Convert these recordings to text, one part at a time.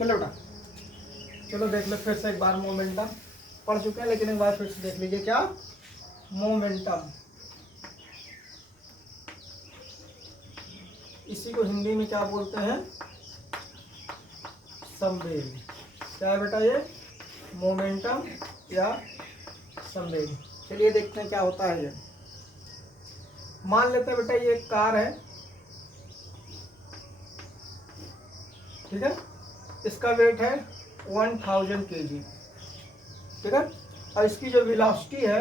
चलो बेटा, चलो देख लो फिर से एक बार मोमेंटम। पढ़ चुके हैं लेकिन एक बार फिर से देख लीजिए। क्या मोमेंटम, इसी को हिंदी में क्या बोलते हैं? संवेग। क्या है बेटा ये? मोमेंटम या संवेग। चलिए देखते हैं क्या होता है ये। मान लेते हैं बेटा ये एक कार है, ठीक है। इसका वेट है 1000 kg, ठीक है। और इसकी जो वेलोसिटी है,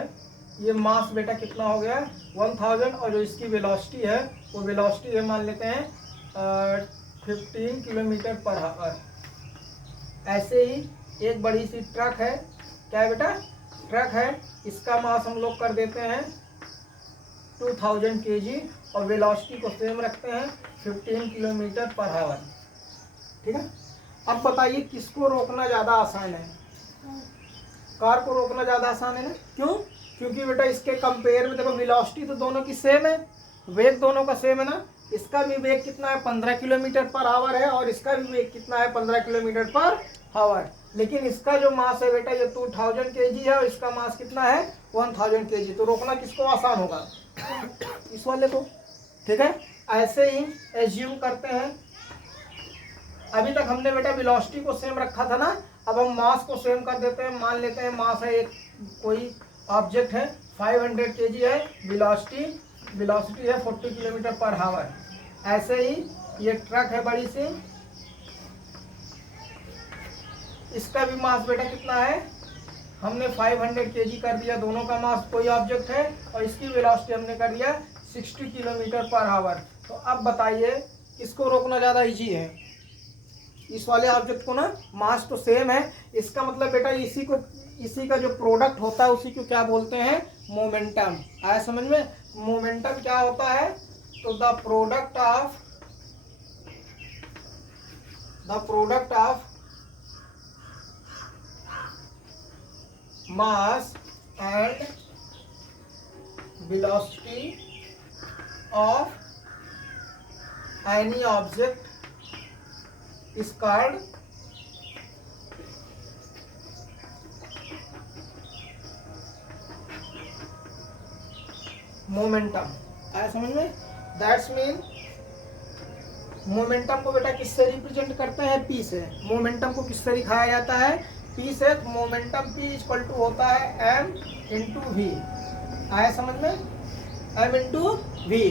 ये मास बेटा कितना हो गया? 1000। और जो इसकी वेलोसिटी है वो वेलोसिटी है, मान लेते हैं 15 किलोमीटर पर आवर। ऐसे ही एक बड़ी सी ट्रक है। क्या है बेटा? ट्रक है। इसका मास हम लोग कर देते हैं 2000 kg और वेलोसिटी को सेम रखते हैं 15 किलोमीटर पर आवर, ठीक है। अब बताइए किसको रोकना ज़्यादा आसान है? कार को रोकना ज़्यादा आसान है ना? क्यों? क्योंकि बेटा इसके कंपेयर में देखो वेलोसिटी तो दोनों की सेम है, वेग दोनों का सेम है ना। इसका भी वेग कितना है? 15 किलोमीटर पर आवर है और इसका भी वेग कितना है? 15 किलोमीटर पर आवर। लेकिन इसका जो मास है बेटा ये 2000 kg है और इसका मास कितना है? 1000 kg। तो रोकना किसको आसान होगा? इस वाले को, ठीक है। ऐसे ही एज्यूम करते हैं, अभी तक हमने बेटा वेलोसिटी को सेम रखा था ना, अब हम मास को सेम कर देते हैं। मान लेते हैं मास है एक कोई ऑब्जेक्ट है, 500 kg है, वेलोसिटी है 40 किलोमीटर पर आवर। ऐसे ही ये ट्रक है बड़ी सी, इसका भी मास बेटा कितना है? हमने 500 kg कर दिया, दोनों का मास कोई ऑब्जेक्ट है, और इसकी वेलोसिटी हमने कर दिया 60 किलोमीटर पर आवर। तो अब बताइए किसको रोकना ज़्यादा इजी है? इस वाले ऑब्जेक्ट को ना। मास तो सेम है, इसका मतलब बेटा इसी का जो प्रोडक्ट होता है उसी को क्या बोलते हैं? मोमेंटम। आया समझ में? मोमेंटम क्या होता है? तो the product of mass and velocity of any object is called momentum. आया समझ में? दैट्स मीन मोमेंटम को बेटा किससे रिप्रेजेंट करते हैं? पी से। मोमेंटम को किससे दिखाया जाता है? पी से। मोमेंटम पी इक्वल टू होता है एम इंटू वी। आया समझ में? M into we.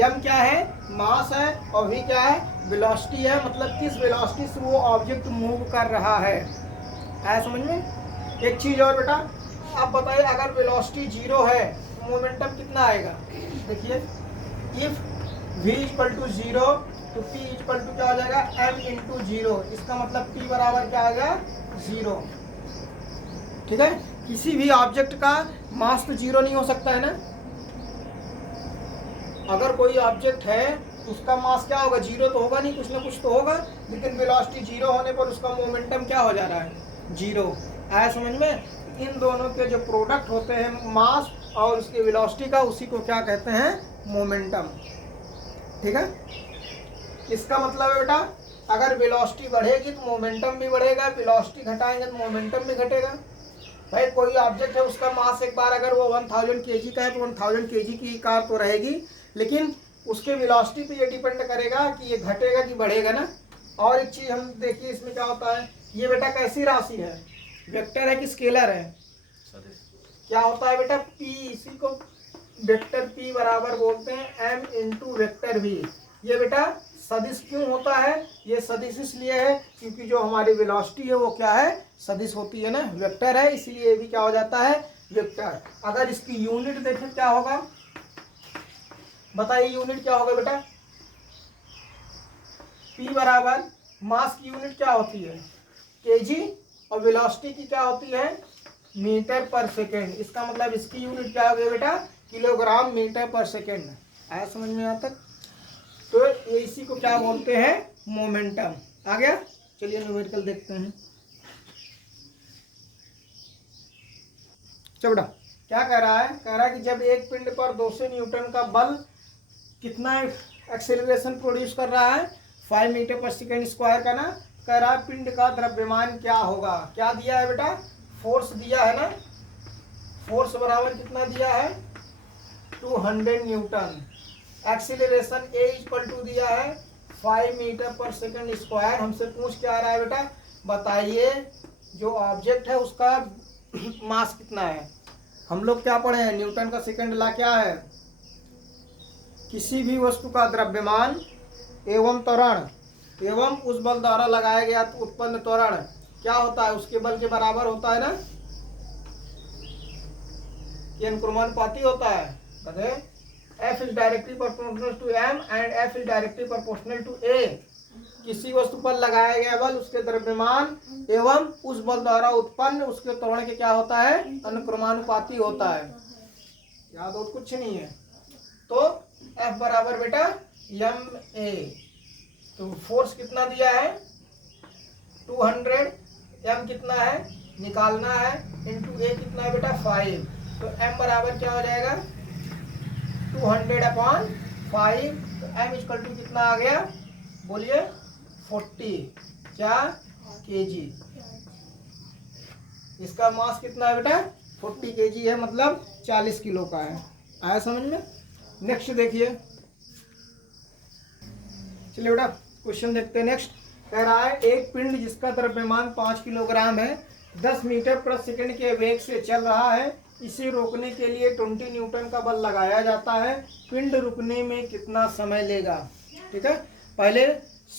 एम क्या है? मास है, और वी क्या है? वेलोसिटी है, मतलब किस वेलोसिटी से वो ऑब्जेक्ट मूव कर रहा है। आया समझ में? एक चीज और बेटा, अब बताइए अगर वेलोसिटी 0 है तो मोमेंटम कितना आएगा? देखिए, इफ v इक्वल टू 0 तो p इक्वल टू क्या हो जाएगा? m into 0। इसका मतलब p बराबर क्या आएगा? 0, ठीक है। किसी भी ऑब्जेक्ट का मास तो 0 नहीं हो सकता है ना। अगर कोई ऑब्जेक्ट है उसका मास क्या होगा? 0 तो होगा नहीं, कुछ ना कुछ तो होगा। लेकिन वेलोसिटी 0 होने पर उसका मोमेंटम क्या हो जा रहा है? 0। आया समझ में? इन दोनों के जो प्रोडक्ट होते हैं मास और उसकी वेलोसिटी का, उसी को क्या कहते हैं? मोमेंटम, ठीक है। इसका मतलब है बेटा अगर वेलोसिटी बढ़ेगी तो मोमेंटम भी बढ़ेगा, वेलोसिटी घटाएंगे तो मोमेंटम भी घटेगा। भाई कोई ऑब्जेक्ट है, उसका मास एक बार अगर वो 1000 kg का है तो 1000 kg की कार तो रहेगी, लेकिन उसके वेलोसिटी पे ये डिपेंड करेगा कि ये घटेगा कि बढ़ेगा ना। और एक चीज हम देखिए इसमें क्या होता है, ये बेटा कैसी राशि है? वेक्टर है कि स्केलर है? क्या होता है बेटा? p, इसी को वेक्टर p बराबर बोलते हैं m इंटू वेक्टर v। ये बेटा सदिश क्यों होता है? ये सदिश इसलिए है क्योंकि जो हमारी वेलोसिटी है वो क्या है? सदिश होती है ना, वेक्टर है, इसलिए ये भी क्या हो जाता है? वेक्टर। अगर इसकी यूनिट देखें क्या होगा? बताइए यूनिट क्या होगा बेटा? p बराबर मास की यूनिट क्या होती है? kg, और वेलोसिटी की क्या होती है? मीटर पर सेकेंड। इसका मतलब इसकी यूनिट क्या हो गई बेटा? किलोग्राम मीटर पर सेकेंड। आया समझ में यहाँ तक? तो ये इसी को क्या बोलते हैं? मोमेंटम। आ गया? चलिए न्यूमेरिकल देखते हैं। चलो बेटा क्या कह रहा है? कह रहा है कि जब एक पिंड पर 200 न्यूटन का बल कितना एक्सेलरेशन प्रोड्यूस कर रहा है? 5 मीटर पर सेकेंड स्क्वायर का ना, कह रहा है पिंड का द्रव्यमान क्या होगा। क्या दिया है बेटा, फोर्स दिया है ना, फोर्स बराबर कितना दिया है 200 newton. Acceleration A equal to दिया है 5 मीटर पर सेकंड स्क्वायर। हमसे पूछ क्या आ रहा है बेटा, बताइए जो ऑब्जेक्ट है उसका मास कितना है। हम लोग क्या पढ़े हैं, न्यूटन का सेकंड लॉ क्या है, किसी भी वस्तु का द्रव्यमान एवं त्वरण एवं उस बल द्वारा लगाया गया तो उत्पन्न त्वरण क्या होता है, उसके बल के बराबर होता है ना, ये अनुक्रमानुपाती होता है। कहते F is directly proportional to m and F is directly proportional to a। किसी वस्तु पर लगाया गया बल उसके द्रव्यमान एवं उस बल द्वारा उत्पन्न उसके त्वरण के क्या होता है, अनुक्रमानुपाती होता है। याद और कुछ नहीं है। तो F बराबर बेटा ma। तो फोर्स कितना दिया है 200, m कितना है निकालना है, इंटू a कितना है बेटा 5। तो m बराबर क्या हो जाएगा 200/5। तो m इक्वल टू कितना आ गया, बोलिए 40 क्या kg। इसका मास कितना है बेटा 40 kg है, मतलब 40 किलो का है। आया समझ में। नेक्स्ट देखिए, चलिए बेटा क्वेश्चन देखते हैं। नेक्स्ट कह रहा है एक पिंड जिसका द्रव्यमान 5 किलोग्राम है 10 मीटर प्रति सेकंड के वेग से चल रहा है, इसे रोकने के लिए 20 न्यूटन का बल लगाया जाता है, पिंड रुकने में कितना समय लेगा। ठीक है, पहले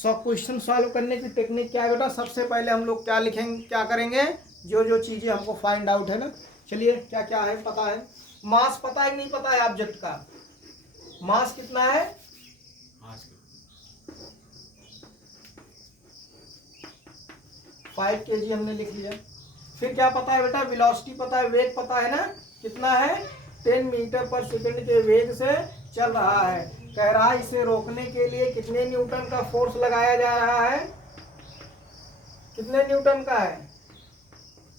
क्वेश्चन सॉल्व करने की टेक्निक क्या है बेटा, सबसे पहले हम लोग क्या लिखेंगे, क्या करेंगे, जो जो चीज़ें हमको फाइंड आउट है ना। चलिए क्या क्या है पता है, मास पता है नहीं पता है, ऑब्जेक्ट का मास कितना है 5 kg हमने लिख लिया। फिर क्या पता है बेटा, वेलोसिटी पता है, वेग पता है ना, कितना है 10 मीटर पर सेकंड के वेग से चल रहा है। कह रहा है इसे रोकने के लिए कितने न्यूटन का फोर्स लगाया जा रहा है, कितने न्यूटन का है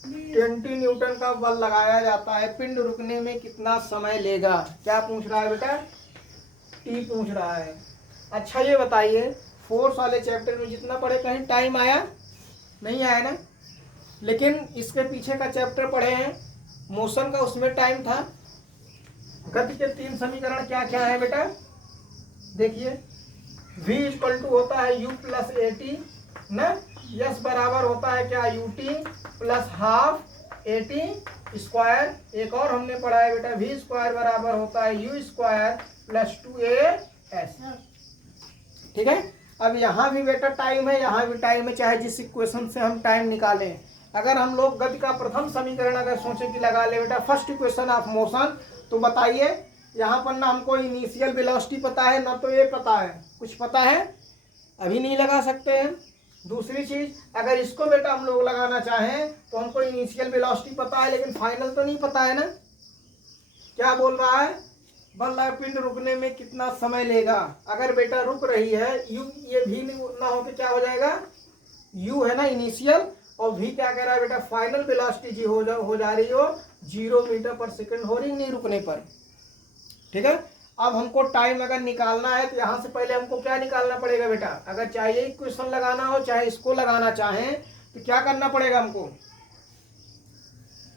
20 न्यूटन का बल लगाया जाता है, पिंड रुकने में कितना समय लेगा। क्या पूछ रहा है बेटा, टी पूछ रहा है। अच्छा ये बताइए फोर्स वाले चैप्टर में जितना पढ़े कहीं टाइम आया नहीं आया ना, लेकिन इसके पीछे का चैप्टर पढ़े हैं मोशन का, उसमें टाइम था। गति के 3 समीकरण क्या क्या है बेटा, देखिए v इक्वल टू होता है u प्लस ए टी ना, s बराबर होता है क्या ut plus half A T square. एक और हमने पढ़ा है बेटा v स्क्वायर बराबर होता है u स्क्वायर प्लस 2as। ठीक है, अब यहाँ भी बेटा टाइम है, यहाँ भी टाइम है, चाहे जिस इक्वेशन से हम टाइम निकालें। अगर हम लोग गति का प्रथम समीकरण अगर सोचे कि लगा ले बेटा फर्स्ट इक्वेशन ऑफ मोशन, तो बताइए यहाँ पर ना हमको इनिशियल वेलोसिटी पता है ना तो ये पता है, कुछ पता है अभी नहीं लगा सकते हैं। दूसरी चीज अगर इसको बेटा हम लोग लगाना चाहें तो हमको इनिशियल वेलोसिटी पता है लेकिन फाइनल तो नहीं पता है ना। क्या बोल रहा है, बल पिंड रुकने में कितना समय लेगा। अगर बेटा रुक रही है यू, ये भी ना हो के क्या हो जाएगा, यू है ना इनिशियल, और भी क्या कह रहा है बेटा फाइनल वेलोसिटी जी हो जा रही हो 0 मीटर पर सेकंड हो रही नहीं रुकने पर। ठीक है, अब हमको टाइम अगर निकालना है तो यहाँ से पहले हमको क्या निकालना पड़ेगा बेटा, अगर चाहे इक्वेशन लगाना हो चाहे इसको लगाना चाहें तो क्या करना पड़ेगा हमको,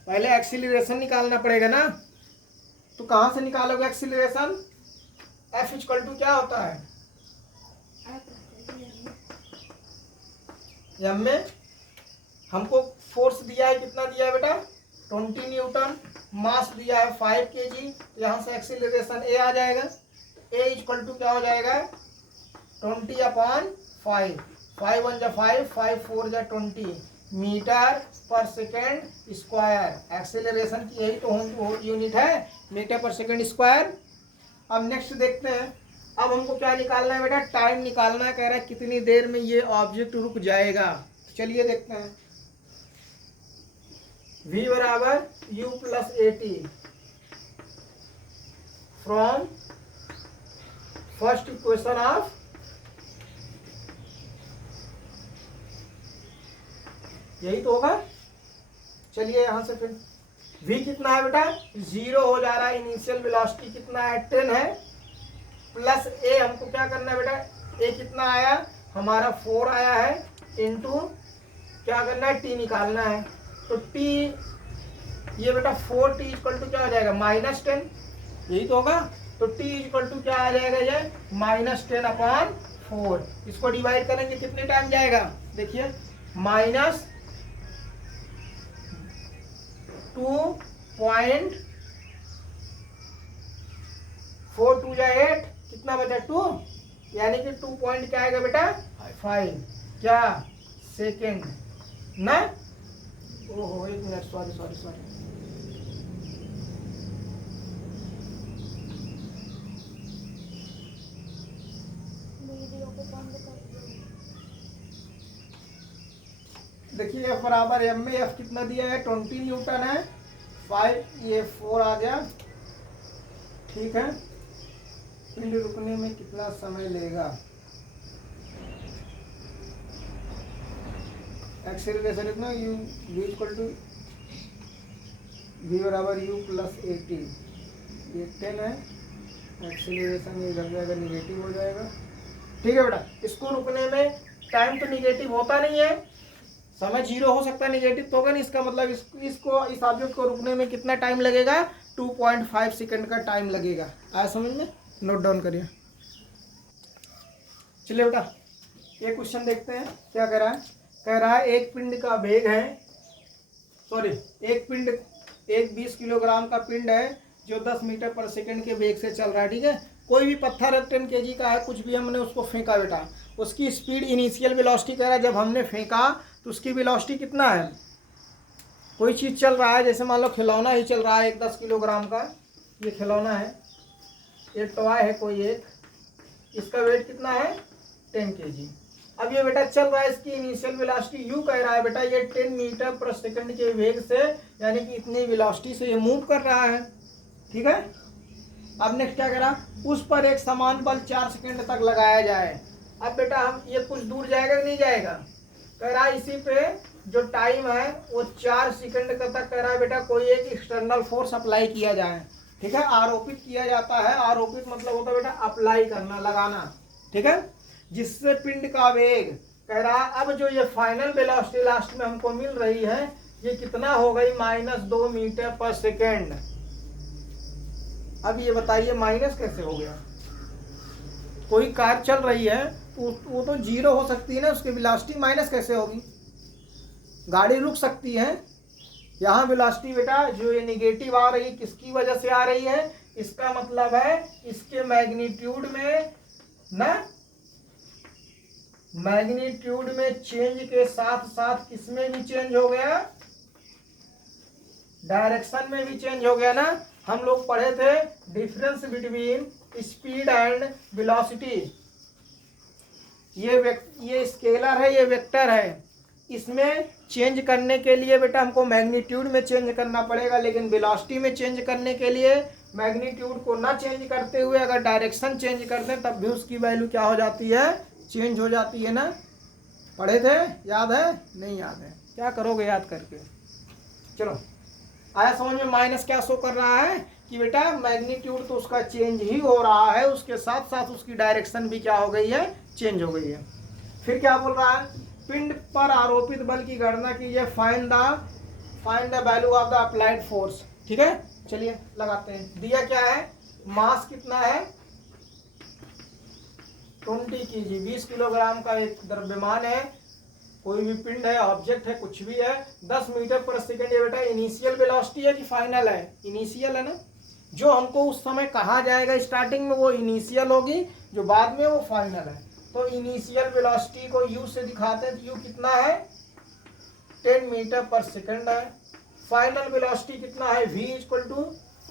पहले एक्सीलरेशन निकालना पड़ेगा ना। तो कहाँ से निकालोगे एक्सीलरेशन, F इक्वल टू क्या होता है m में हमको फोर्स दिया है, कितना दिया है बेटा 20 न्यूटन, मास दिया है 5 kg, तो यहाँ से एक्सीलरेशन a आ जाएगा। a इक्वल टू क्या हो जाएगा 20/5, 5 1 जा 5, 5 4 जा 20 मीटर पर सेकेंड स्क्वायर। एक्सेलरेशन की यही तो यूनिट है मीटर पर सेकेंड स्क्वायर। अब नेक्स्ट देखते हैं, अब हमको क्या निकालना है बेटा, टाइम निकालना है। कह रहा है कितनी देर में ये ऑब्जेक्ट रुक जाएगा। तो चलिए देखते हैं, v बराबर u plus A T from first equation of यही तो होगा। चलिए यहाँ से फिर v कितना है बेटा 0 हो जा रहा है, इनिशियल वेलोसिटी कितना है 10 है, प्लस a हमको क्या करना है बेटा, a कितना आया हमारा 4 आया है, इंटू क्या करना है, टी निकालना है। तो टी ये बेटा 4t इक्वल टू क्या हो जाएगा, -10, यही तो होगा। तो t इक्वल टू क्या आ जाएगा, ये -10/4। इसको डिवाइड करेंगे कितने टाइम जाएगा, देखिए -2.42 या 8, कितना बचा 2, यानी कि 2 पॉइंट क्या आएगा बेटा 5 क्या सेकेंड ना। ओहो 1 मिनट, सॉरी सॉरी सॉरी, देखिए F बराबर m में F कितना दिया है, 20 न्यूटन है, 5 ये 4 आ गया, ठीक है। पिंड रुकने में कितना समय लेगा, एक्सेलरेशन इतना u इक्वल टू v बराबर u प्लस 80, ये 10 है, एक्सेलरेशन ये इधर जाएगा, निगेटिव हो जाएगा, ठीक है बेटा। इसको रुकने में टाइम तो निगेटिव होता नहीं है, समय 0 हो सकता है, निगेटिव तो होगा नहीं, इसका मतलब इसको इस ऑब्जेक्ट को रुकने में कितना टाइम लगेगा, 2.5 सेकंड का टाइम लगेगा। आया समझ में, नोट डाउन करिए। चलिए बेटा ये क्वेश्चन देखते हैं क्या कह रहा है। कह रहा है एक पिंड का वेग है, सॉरी एक 20 किलोग्राम का पिंड है जो 10 मीटर पर सेकंड के वेग से चल रहा है, ठीक है। कोई भी पत्थर 10 kg का है, कुछ भी हमने उसको फेंका बेटा, उसकी स्पीड इनिशियल वेलोसिटी कह रहा है, जब हमने फेंका तो उसकी वेलोसिटी कितना है। कोई चीज़ चल रहा है, जैसे मान लो खिलौना ही चल रहा है, एक 10 किलोग्राम का ये खिलौना है, एक टॉय है कोई एक, इसका वेट कितना है 10 kg। अब ये बेटा चल रहा है, इसकी इनिशियल वेलोसिटी यू कह रहा है बेटा, ये 10 मीटर पर सेकंड के वेग से, यानी कि इतनी वेलोसिटी से ये मूव कर रहा है, ठीक है। अब नेक्स्ट क्या करा, उस पर एक समान बल 4 सेकंड तक लगाया जाए। अब बेटा हम ये कुछ दूर जाएगा कि नहीं जाएगा, कह रहा है इसी पे जो टाइम है वो 4 सेकंड तक कह रहा है बेटा कोई एक एक्सटर्नल फोर्स अप्लाई किया जाए, ठीक है। आरोपित किया जाता है, आरोपित मतलब होता है बेटा अप्लाई करना, लगाना, ठीक है, जिससे पिंड का वेग कह रहा है। अब जो ये फाइनल वेलोसिटी लास्ट में हमको मिल रही है ये कितना हो गई, -2 मीटर पर सेकेंड। अब ये बताइए माइनस कैसे हो गया, कोई कार चल रही है वो तो 0 हो सकती है ना, उसकी वेलोसिटी माइनस कैसे होगी, गाड़ी रुक सकती है। यहाँ वेलोसिटी बेटा जो ये निगेटिव आ रही है किसकी वजह से आ रही है, इसका मतलब है इसके मैग्नीट्यूड में ना, मैग्नीट्यूड में चेंज के साथ साथ किसमें भी चेंज हो गया, डायरेक्शन में भी चेंज हो गया ना। हम लोग पढ़े थे difference between speed and velocity, ये स्केलर है, ये वेक्टर है, इसमें चेंज करने के लिए बेटा हमको मैग्नीट्यूड में चेंज करना पड़ेगा, लेकिन वेलोसिटी में चेंज करने के लिए मैग्नीट्यूड को ना चेंज करते हुए अगर डायरेक्शन चेंज कर दें तब भी उसकी वैल्यू क्या हो जाती है, चेंज हो जाती है ना। पढ़े थे, याद है नहीं याद है, क्या करोगे याद करके। चलो आया समझ में, माइनस क्या शो कर रहा है कि बेटा मैग्नीट्यूड तो उसका चेंज ही हो रहा है, उसके साथ साथ उसकी डायरेक्शन भी क्या हो गई है, चेंज हो गई है। फिर क्या बोल रहा है, पिंड पर आरोपित बल की गणना कीजिए, find the value of the applied force, ठीक है। चलिए लगाते हैं, दिया क्या है, मास कितना है 20 kg, 20 किलोग्राम का एक द्रव्यमान है, कोई भी पिंड है, ऑब्जेक्ट है, कुछ भी है, 10 मीटर पर सेकंड। ये बेटा इनिशियल वेलोसिटी है कि फाइनल है, इनिशियल है ना, जो हमको उस समय कहा जाएगा स्टार्टिंग में वो इनिशियल होगी, जो बाद में वो फाइनल है। तो इनिशियल वेलोसिटी को u से दिखाते हैं, तो u कितना है 10 मीटर पर सेकंड है। फाइनल वेलोसिटी कितना है, v इक्वल टू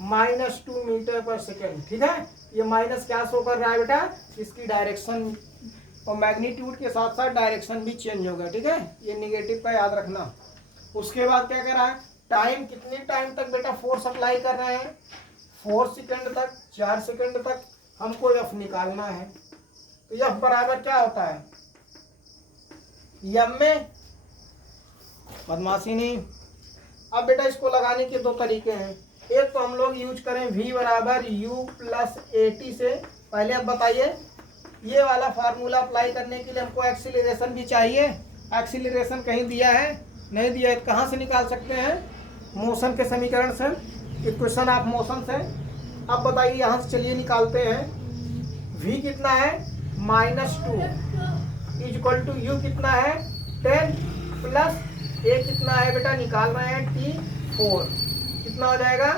-2 मीटर पर सेकंड, ठीक है। ये माइनस क्या शो कर रहा है बेटा, इसकी डायरेक्शन और मैग्नीट्यूड के साथ साथ डायरेक्शन भी चेंज होगा, ठीक है, ये निगेटिव का याद रखना। उसके बाद क्या कह रहा है, टाइम कितने टाइम तक बेटा फोर्स अप्लाई कर रहे हैं, 4 सेकंड तक, 4 सेकंड तक हमको एफ निकालना है। तो एफ बराबर क्या होता है, एम में बदमाशी नहीं। अब बेटा इसको लगाने के 2 तरीके हैं, एक तो हम लोग यूज करें v बराबर u प्लस 80 से। पहले अब बताइए, ये वाला फार्मूला अप्लाई करने के लिए हमको एक्सीलरेशन भी चाहिए, एक्सीलरेशन कहीं दिया है? नहीं दिया है। तो कहाँ से निकाल सकते हैं? मोशन के समीकरण से, इक्वेशन ऑफ मोशन से। अब बताइए यहाँ से चलिए निकालते हैं। v कितना है? -2 इक्वल टू u कितना है? 10 प्लस a कितना है बेटा? निकाल रहे हैं t 4। कितना हो जाएगा?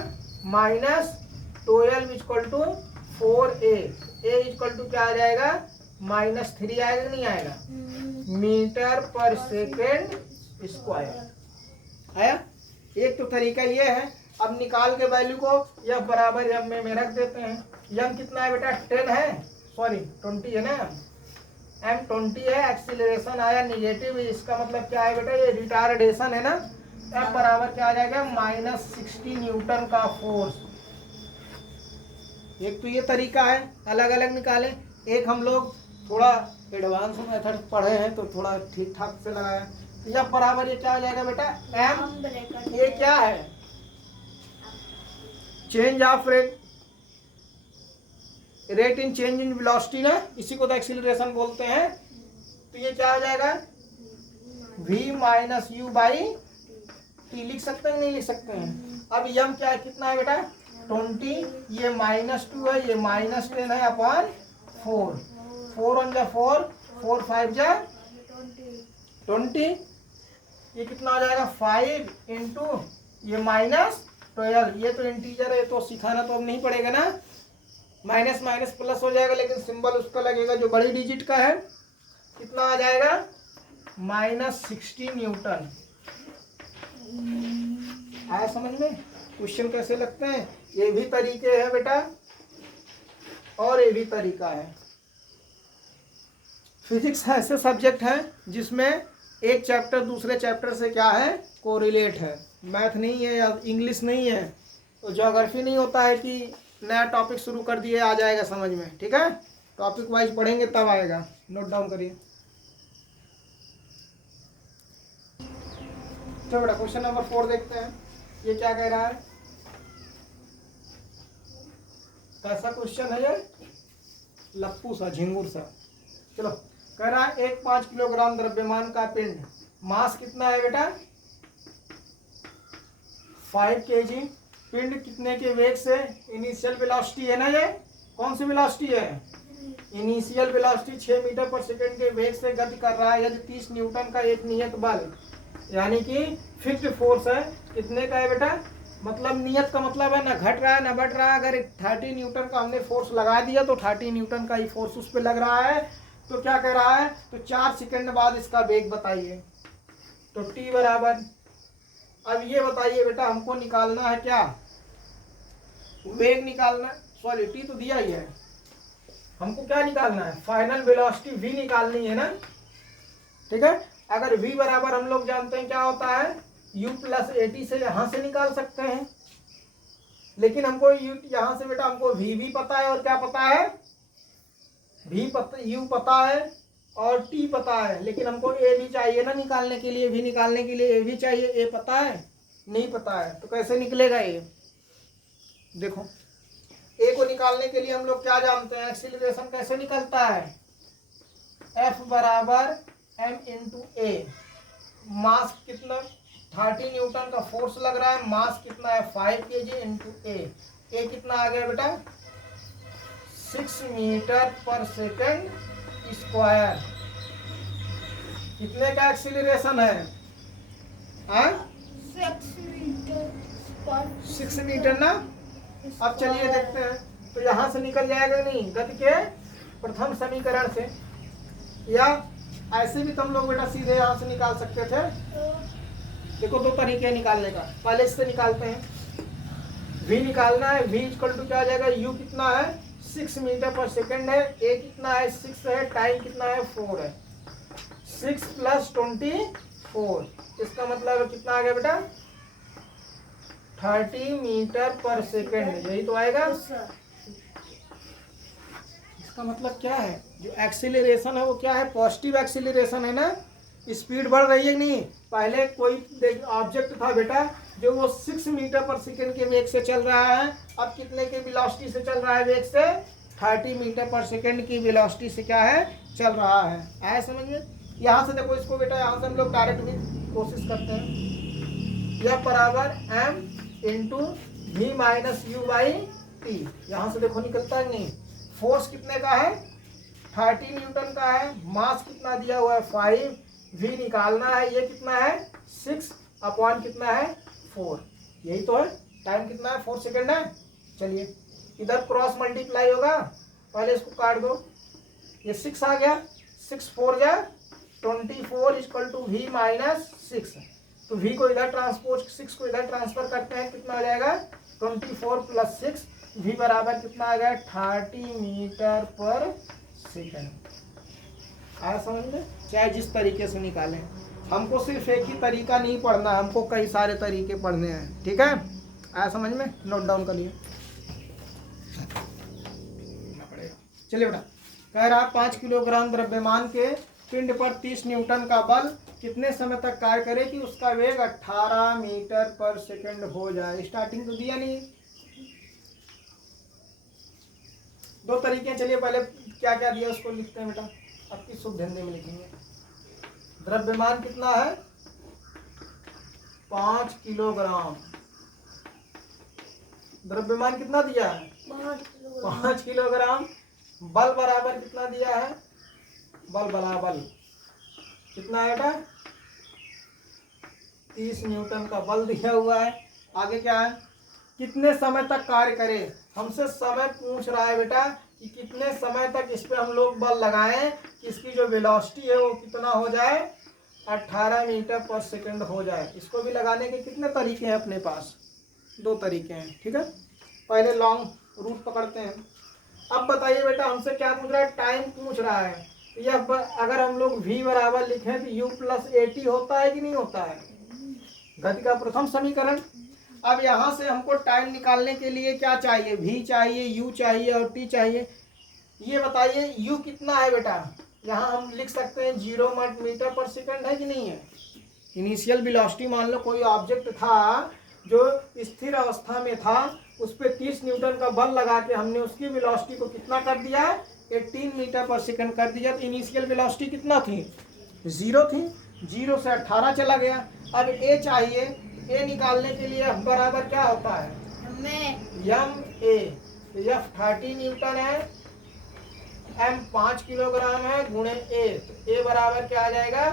-12 equal to 4a। a equal to क्या आ जाएगा? -3 आएगा नहीं आएगा? मीटर पर सेकेंड स्क्वायर आया। एक तो तरीका ये है। अब निकाल के वैल्यू को यह बराबर एम में रख देते हैं। एम कितना है बेटा? 10 है, सॉरी 20 है ना, एम 20 है। एक्सीलरेशन आया निगेटिव, इसका मतलब क्या है बेटा? ये रिटार्डेशन है ना। एम बराबर क्या आ जाएगा? -60 न्यूटन का फोर्स। एक तो ये तरीका है, अलग अलग निकालें। एक हम लोग थोड़ा एडवांस मेथड पढ़े हैं तो थोड़ा ठीक ठाक से लगाया। तो यह बराबर ये क्या आ जाएगा बेटा? एम, ये क्या है? Change of rate in change in velocity ना, इसी को तो एक्सीलरेशन बोलते हैं। तो ये क्या हो जाएगा? v minus U by T. लिख सकते हैं नहीं लिख सकते हैं? अब यम क्या है? कितना है बेटा? 20। ये -2 है, ये -10 है अपॉन 4। 4 1 जा 4, 4 5 जा 20। ये कितना हो जाएगा? 5 इंटू ये -12। ये तो इंटीजर है तो सिखाना तो अब नहीं पड़ेगा ना। माइनस माइनस प्लस हो जाएगा, लेकिन सिंबल उसका लगेगा जो बड़ी डिजिट का है। कितना आ जाएगा? -60 न्यूटन। आया समझ में? क्वेश्चन कैसे लगते हैं? ये भी तरीके हैं बेटा और ये भी तरीका है। फिजिक्स ऐसे सब्जेक्ट है जिसमें एक चैप्टर दूसरे चैप्टर से क्या है? कोरिलेट है। मैथ नहीं है या इंग्लिश नहीं है, तो ज्योग्राफी नहीं होता है कि नया टॉपिक शुरू कर दिए आ जाएगा समझ में। ठीक है, टॉपिक वाइज पढ़ेंगे तब आएगा। नोट डाउन करिए। चलो बेटा क्वेश्चन नंबर 4 देखते हैं। ये क्या कह रहा है? कैसा क्वेश्चन है ये? लप्पू सा, झिंगुर सा। चलो, कह रहा है एक 5 किलोग्राम द्रव्यमान का पिंड, मास कितना है बेटा? 5 kg। पिंड कितने के वेग से, इनिशियल वेलोसिटी है ना, ये कौन सी वेलोसिटी है? इनिशियल वेलोसिटी 6 मीटर पर सेकंड के वेग से गति कर रहा है। यदि 30 न्यूटन का एक नियत बल, यानी कि फिक्स्ड फोर्स है, कितने का है बेटा? मतलब नियत का मतलब है ना घट रहा है ना बढ़ रहा है। अगर 30 न्यूटन का हमने फोर्स लगा दिया तो 30 न्यूटन का ही फोर्स उस पर लग रहा है। तो क्या कह रहा है? तो 4 सेकंड बाद इसका वेग बताइए। तो टी बराबर, अब ये बताइए बेटा हमको निकालना है क्या? वेग निकालना, सॉरी टी तो दिया ही है, हमको क्या निकालना है? फाइनल वेलोसिटी v निकालनी है ना। ठीक है, अगर v बराबर हम लोग जानते हैं क्या होता है? u प्लस at से यहां से निकाल सकते हैं। लेकिन हमको u यहां से बेटा हमको v भी पता है और क्या पता है? v पता, u पता है और t पता है, लेकिन हमको a भी चाहिए ना निकालने के लिए। v निकालने के लिए a भी चाहिए। a पता है? नहीं पता है। तो कैसे निकलेगा ये? देखो, a को निकालने के लिए हम लोग क्या जानते हैं? एक्सीलरेशन कैसे निकलता है? F बराबर m इंटू a। मास कितना? 30 न्यूटन का फोर्स लग रहा है। मास कितना है? 5 kg इंटू a कितना आ गया बेटा? 6 मीटर पर सेकेंड स्क्वायर। कितने का एक्सीलरेशन है? 6 मीटर ना। अब चलिए देखते हैं। तो यहाँ से निकल जाएगा नहीं गति के प्रथम समीकरण से, या ऐसे भी तुम लोग बेटा सीधे यहाँ से निकाल सकते थे। देखो दो तरीके निकालने का। पहले इससे निकालते हैं। v निकालना है। v इक्वल टू क्या आ जाएगा? u कितना है? 6 मीटर पर सेकेंड है। a कितना है? 6 है। टाइम कितना है? 4 है। 6 + 24, इसका मतलब कितना आ गया बेटा? 30 मीटर पर सेकेंड। यही तो आएगा। इसका मतलब क्या है? जो एक्सीलरेशन है वो क्या है? पॉजिटिव एक्सीलरेशन है ना। स्पीड बढ़ रही है नहीं। पहले कोई ऑब्जेक्ट था बेटा जो वो 6 मीटर पर सेकेंड के वेग से चल रहा है। अब कितने के वेलोसिटी से चल रहा है? वेग से 30 मीटर पर सेकेंड की वेलोसिटी से क्या है? चल रहा है। आया समझ में? यहाँ से देखो इसको बेटा, यहाँ से हम लोग डायरेक्ट भी कोशिश करते हैं। यह बराबर m into V minus U by T. यहाँ से देखो निकलता है नहीं। फोर्स कितने का है? 30 न्यूटन का है। मास कितना दिया हुआ है? 5। वी निकालना है, ये कितना है? 6 अपॉन कितना है? 4। यही तो है। टाइम कितना है? 4 सेकेंड है। चलिए इधर क्रॉस मल्टीप्लाई होगा, पहले इसको काट दो। ये 6 आ गया, 6 4 जा 24 इक्वल टू वी माइनस 6। तो v को इधर ट्रांसपोज, 6 को इधर ट्रांसफर करते हैं, कितना आ जाएगा? 24 प्लस 6, v बराबर कितना आ गया? 30 मीटर पर सेकेंड। आया समझ में? चाहे जिस तरीके से निकालें, हमको सिर्फ एक ही तरीका नहीं पढ़ना, हमको कई सारे तरीके पढ़ने हैं। ठीक है, आया समझ में? नोट डाउन करिए। चलिए बेटा, कह रहा 5 किलोग्राम द्रव्यमान के पिंड पर 30 न्यूटन का बल कितने समय तक कार्य करे कि उसका वेग 18 मीटर पर सेकंड हो जाए। स्टार्टिंग तो दिया नहीं, दो तरीके। चलिए पहले क्या क्या दिया उसको लिखते हैं बेटा, आपकी शुभ हिंदी में लिखेंगे। द्रव्यमान कितना है? 5 किलोग्राम। द्रव्यमान कितना दिया है? 5 किलोग्राम। बल बराबर कितना दिया है? बल बराबर कितना है बेटा? 30 न्यूटन का बल दिया हुआ है। आगे क्या है? कितने समय तक कार्य करे। हमसे समय पूछ रहा है बेटा कि कितने समय तक इस पे हम लोग बल लगाएं कि इसकी जो वेलोसिटी है वो कितना हो जाए? 18 मीटर पर सेकंड हो जाए। इसको भी लगाने के कितने तरीके हैं अपने पास? 2 तरीके हैं। ठीक है, पहले लॉन्ग रूट पकड़ते हैं। अब बताइए बेटा, हमसे क्या पूछ रहा है? टाइम पूछ रहा है। यह अगर हम लोग v बराबर लिखें तो u प्लस at होता है कि नहीं होता है? गति का प्रथम समीकरण। अब यहाँ से हमको टाइम निकालने के लिए क्या चाहिए? v चाहिए, u चाहिए और t चाहिए। ये बताइए u कितना है बेटा? यहाँ हम लिख सकते हैं 0 मीटर पर सेकंड है कि नहीं है? इनिशियल वेलोसिटी, मान लो कोई ऑब्जेक्ट था जो स्थिर अवस्था में था, उस पर 30 न्यूटन का बल लगा के हमने उसकी वेलोसिटी को कितना कर दिया? 18 मीटर पर सेकंड कर दिया। तो इनिशियल वेलोसिटी कितना थी? 0 थी। 0 से 18 चला गया। अब a चाहिए। a निकालने के लिए बराबर क्या होता है? m a। तो f 30 न्यूटन है, m 5 किलोग्राम है, गुणे a। तो a बराबर क्या आ जाएगा?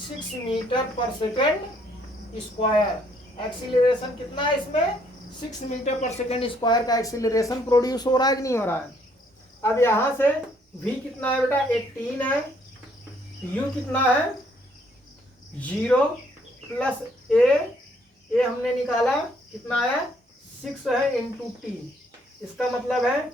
6 मीटर पर सेकंड स्क्वायर। एक्सीलरेशन कितना है इसमें? 6 मीटर पर सेकंड स्क्वायर का एक्सीलरेशन प्रोड्यूस हो रहा है कि नहीं हो रहा है? अब यहाँ से v कितना है बेटा? 18 है। u कितना है? 0 प्लस a हमने निकाला, कितना आया? 6 है इंटू t। इसका मतलब है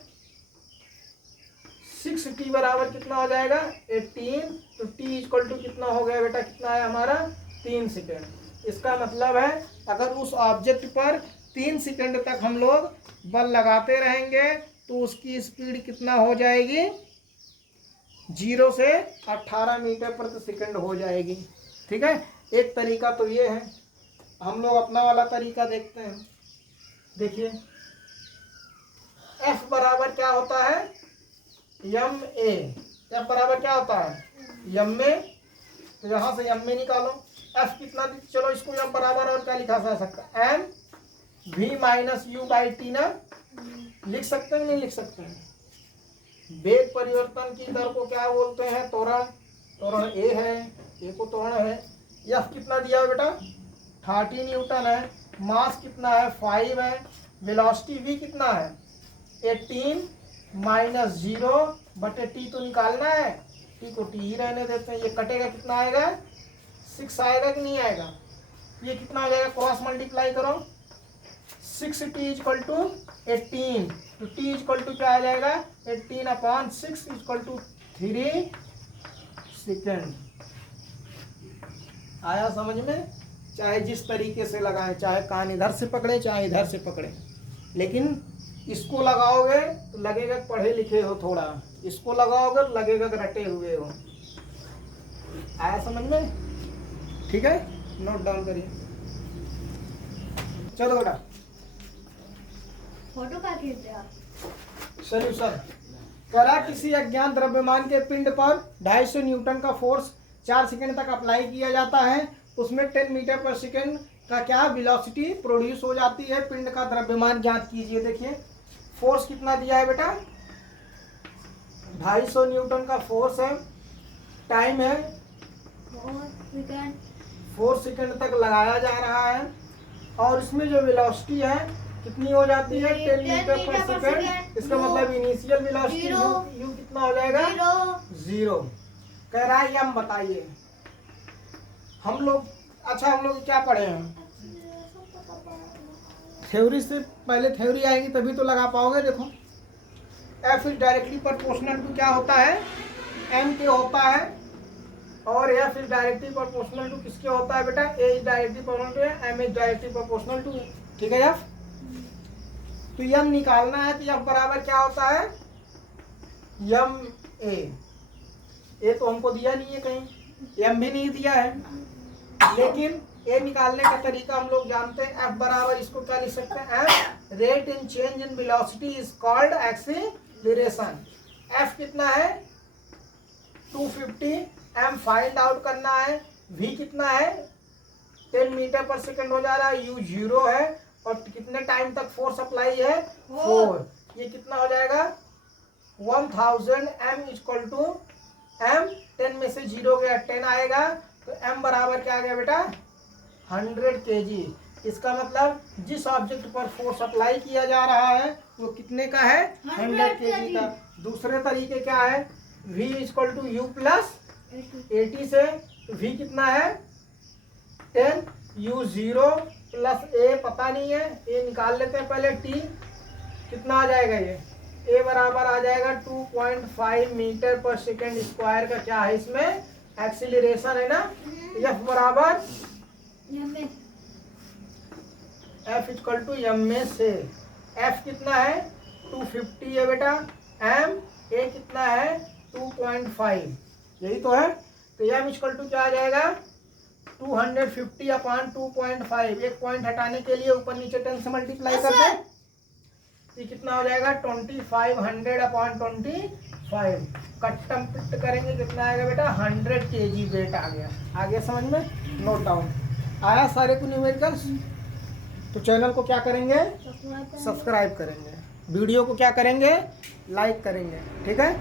6t बराबर कितना हो जाएगा? 18। तो t इक्वल टू कितना हो गया बेटा? कितना आया हमारा? 3 सेकेंड। इसका मतलब है अगर उस ऑब्जेक्ट पर 3 सेकंड तक हम लोग बल लगाते रहेंगे तो उसकी स्पीड कितना हो जाएगी? 0 से 18 मीटर प्रति सेकंड हो जाएगी। ठीक है, एक तरीका तो ये है। हम लोग अपना वाला तरीका देखते हैं। देखिए F बराबर क्या होता है? एम ए। F बराबर क्या होता है? M A. तो यहाँ से एम ए निकालो। F कितना? चलो इसको F बराबर और क्या लिखा जा सकता है? M v minus U by T ना लिख सकते हैं? नहीं लिख सकते हैं? वेग परिवर्तन की दर को क्या बोलते हैं? त्वरण। त्वरण a है, a को त्वरण है। F कितना दिया है बेटा? 30 न्यूटन है। मास कितना है? 5 है। वेलोसिटी v कितना है? 18 माइनस 0 बटे t तो निकालना है, t को t ही रहने देते हैं। ये कटेगा, कितना आएगा? 6 आएगा कि नहीं आएगा? ये कितना आ जाएगा? क्रॉस मल्टीप्लाई करो। 6t equal to 18। तो t इक्वल टू क्या आ जाएगा? 18 अपॉन 6 इक्वल टू 3 सेकेंड। आया समझ में? चाहे जिस तरीके से लगाएं, चाहे कान इधर से पकड़े चाहे इधर से पकड़े, लेकिन इसको लगाओगे तो लगेगा पढ़े लिखे हो थोड़ा, इसको लगाओगे तो लगेगा रटे हुए हो। आया समझ में? ठीक है, नोट डाउन करिए। चलो बेटा, फोटो का खींच रहे आप? सोल्यूशन। करा किसी अज्ञात द्रव्यमान के पिंड पर 250 न्यूटन का फोर्स 4 सेकंड तक अप्लाई किया जाता है, उसमें 10 मीटर पर सेकंड का क्या वेलोसिटी प्रोड्यूस हो जाती है। पिंड का द्रव्यमान ज्ञात कीजिए। देखिए फोर्स कितना दिया है बेटा, 250 न्यूटन का फोर्स है, टाइम है 4 सेकंड तक लगाया जा रहा है, और इसमें जो वेलोसिटी है कितनी हो जाती है, 10 मीटर पर सेकंड। इसका मतलब इनिशियल वेलोसिटी यू कितना हो जाएगा, 0। कह रहा है यम बताइए। हम लोग क्या पढ़े हैं, थ्योरी से पहले थ्योरी आएगी तभी तो लगा पाओगे। देखो F is directly proportional to क्या होता है, एम के होता है, और F is directly proportional to किसके होता है बेटा, A is directly proportional to M is directly proportional to. ठीक है एफ, तो यम निकालना है तो एफ बराबर क्या होता है, यम ए तो हमको दिया नहीं है कहीं, एम भी नहीं दिया है, लेकिन ए निकालने का तरीका हम लोग जानते हैं। एफ बराबर इसको क्या लिख सकते हैं, F rate in change in velocity is called acceleration. F कितना है 250, एम फाइंड आउट करना है, वी कितना है 10 मीटर पर सेकंड हो जा रहा है, यू 0 है, और कितने टाइम तक फोर्स अप्लाई है 4। ये कितना हो जाएगा 1000 एम इक्वल टू एम, 10 में से 0 गया 10 आएगा, तो एम बराबर क्या आ गया बेटा 100 kg। इसका मतलब जिस ऑब्जेक्ट पर फोर्स अप्लाई किया जा रहा है वो कितने का है 100 kg का। दूसरे तरीके क्या है, v equal to U plus 80 से, तो v कितना है 10, u 0 प्लस a पता नहीं है, a निकाल लेते हैं पहले, t कितना आ जाएगा, ये a बराबर आ जाएगा 2.5 मीटर पर सेकेंड स्क्वायर का क्या है इसमें एक्सीलरेशन है ना। f बराबर f इक्वल टू एम में से f कितना है 250 है बेटा, m a कितना है 2.5, यही तो है। तो m इक्वल टू क्या आ जाएगा 250 अपॉन 2.5, एक पॉइंट हटाने के लिए ऊपर नीचे 10 से मल्टीप्लाई करते हैं, ये कितना हो जाएगा 2500 अपॉन 25, कट्टम पिट करेंगे कितना आएगा बेटा 100 kg वेट आ गया। आगे समझ में, नोट डाउन आया सारे को न्यूमेरिकल्स। तो चैनल को क्या करेंगे, सब्सक्राइब करेंगे, वीडियो को क्या करेंगे, लाइक करेंगे। ठीक है।